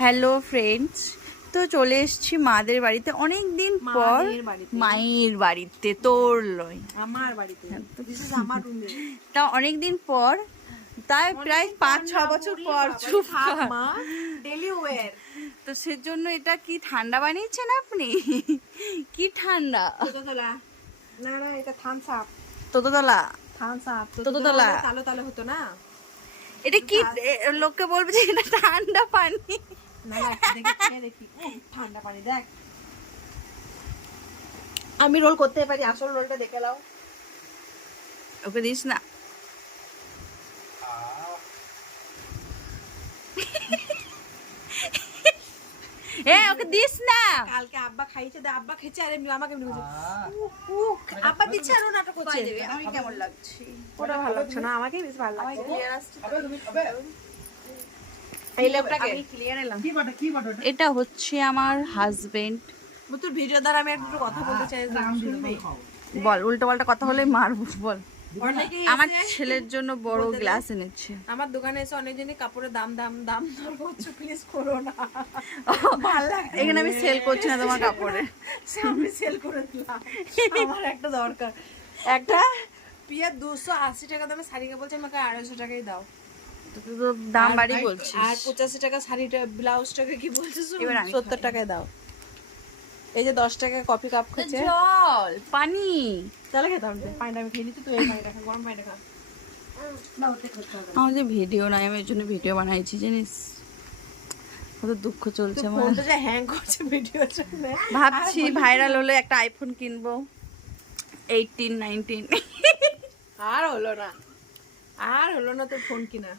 Hello friends, তো চলে এসেছি মাদের বাড়িতে অনেক দিন পর। মায়ের বাড়িতে তোর লয়, আমার বাড়িতে। দিস ইজ আমার রুমে। তা অনেক দিন পর, তাই প্রায় 5-6 বছর পর। চুপ কর। মা ডেলি ওয়্যার। তো সেজন্য এটা কি ঠান্ডা বানিয়েছেন আপনি? কি ঠান্ডা? তোতোতলা। না না, এটা থামস আপ। তোতোতলা। Thums Up. তোতোতলা। তালো তালো হতো না। এটা কি লোককে বলবে যে এটা ঠান্ডা পানি? না না, দেখি খেয়ে দেখি। ঠান্ডা পানি দেখ। আমি রোল করতে পারি, আসল রোলটা দেখে নাও। ওকে দিস না। ওকে দিস না। কালকে আব্বা খাইছে, দে আব্বা খেয়েছে, আরে আমাকে মনে হচ্ছে আব্বা দিচ্ছে আর ও নাটক করছে। আমি কেমন লাগছি? ওটা ভালো লাগছে না, আমাকেই বেশ ভালো লাগছে। ক্লিয়ার আসছে? এই ল্যাপটাকে আমি ক্লিয়ার এলাম। এটা হচ্ছে আমার হাজবেন্ড। তোর ভিডিও দ্বারা আমি একটু কথা বলতে চাই, শুনবি? বল, উল্টো পাল্টা কথা হলে মারবো। বল। অনেকেই আমার এসে ছেলের জন্য বড় গ্লাস এনেছে। আমার দোকানে এসে অনেকজনই কাপড়ের দাম দাম দাম দর করছো, প্লিজ করো না। এখানে আমি সেল করছি না তোমার কাপড়ে। আমি সেল করে দিলাম, আমার একটা দরকার। একটা পিয়া 280 টাকা দামে শাড়িকে বলছে আমাকে 250 টাকাই দাও। তুই তো দাম বাড়ি বলছিস। আর 85 টাকা শাড়িটা, ব্লাউজটাকে কি বলছিস এবার আমি 70 টাকায় দাও। এই যে 10 টাকা কফি কাপ খেছে, জল পানি। চলে খেতাম, পানিটা আমি খেয়ে নিচ্ছি, তুই এই পানিটা খা, গরম পানিটা খা। আমার যে ভিডিও নাই, আমি এর জন্য ভিডিও বানাইছি জানিস। কত দুঃখ চলছে আমার। ফোনটা যে হ্যাং করছে ভিডিওর জন্য। ভাবছি ভাইরাল হলে একটা আইফোন কিনবো, 18-19। আর হলো না, আর হলো না তোর ফোন কিনা।